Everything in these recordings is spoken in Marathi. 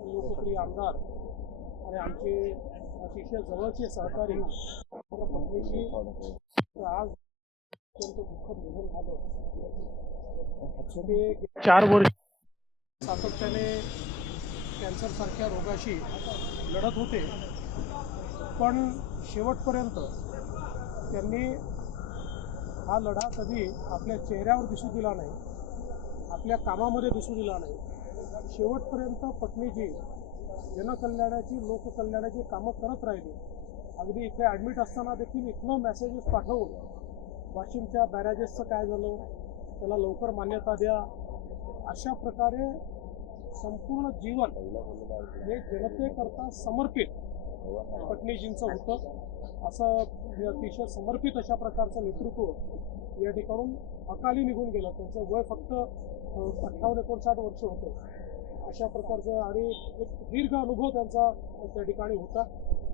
लोकप्रिय आमदार आणि आमचे अतिशय जवळचे सहकारी पत्नीची आज अत्यंत दुःखद निधन झालं. ते चार वर्ष सातत्याने कॅन्सरसारख्या रोगाशी लढत होते. पण शेवटपर्यंत त्यांनी हा लढा कधी आपल्या चेहऱ्यावर दिसू दिला नाही आपल्या कामामध्ये दिसू दिला नाही. शेवटपर्यंत पत्नीची जनकल्याणाची लोककल्याणाची कामं करत राहिली. अगदी इथे ॲडमिट असताना देखील इथनं मेसेजेस पाठवून वाशिमच्या बॅरेजेसचं काय झालं त्याला लवकर मान्यता द्या. अशा प्रकारे संपूर्ण जीवन हे जनतेकरता समर्पित पत्नीजींचं होतं. असं हे अतिशय समर्पित अशा प्रकारचं नेतृत्व या ठिकाणून अकाली निघून गेलं. त्यांचं वय फक्त अठ्ठावन्न एकोणसाठ वर्ष होतं. अशा प्रकारचं आणि एक दीर्घ अनुभव त्यांचा त्या ठिकाणी होता.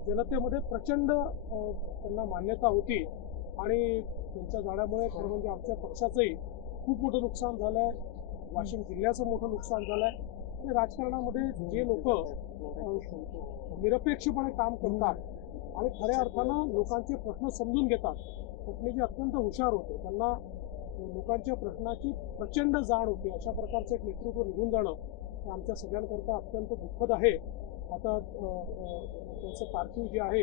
जनतेमध्ये प्रचंड त्यांना मान्यता होती आणि त्यांच्या जाण्यामुळे खरं म्हणजे आमच्या पक्षाचंही खूप मोठं नुकसान झालं आहे वाशिम जिल्ह्याचं मोठं नुकसान झालं आहे आणि राजकारणामध्ये जे लोक निरपेक्षपणे काम करतात आणि खऱ्या अर्थानं लोकांचे प्रश्न समजून घेतात. पत्नीजी अत्यंत हुशार होते. त्यांना लोकांच्या प्रश्नाची प्रचंड जाण होती. अशा प्रकारचं एक नेतृत्व निघून जाणं आमच्या सगळ्यांकरता अत्यंत दुःखद आहे. आता त्यांचं पार्थिव जे आहे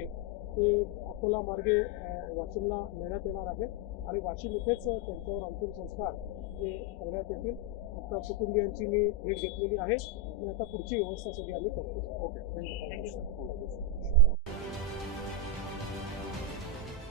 ते अकोला मार्गे वाशिमला नेण्यात येणार आहे. आणि वाशिम इथेच त्यांच्यावर अंतिम संस्कार हे करण्यात येतील. आता कुटुंबियांची मी भेट घेतलेली आहे. आणि आता पुढची व्यवस्था सगळी आम्ही करतो. ओके. Thank you.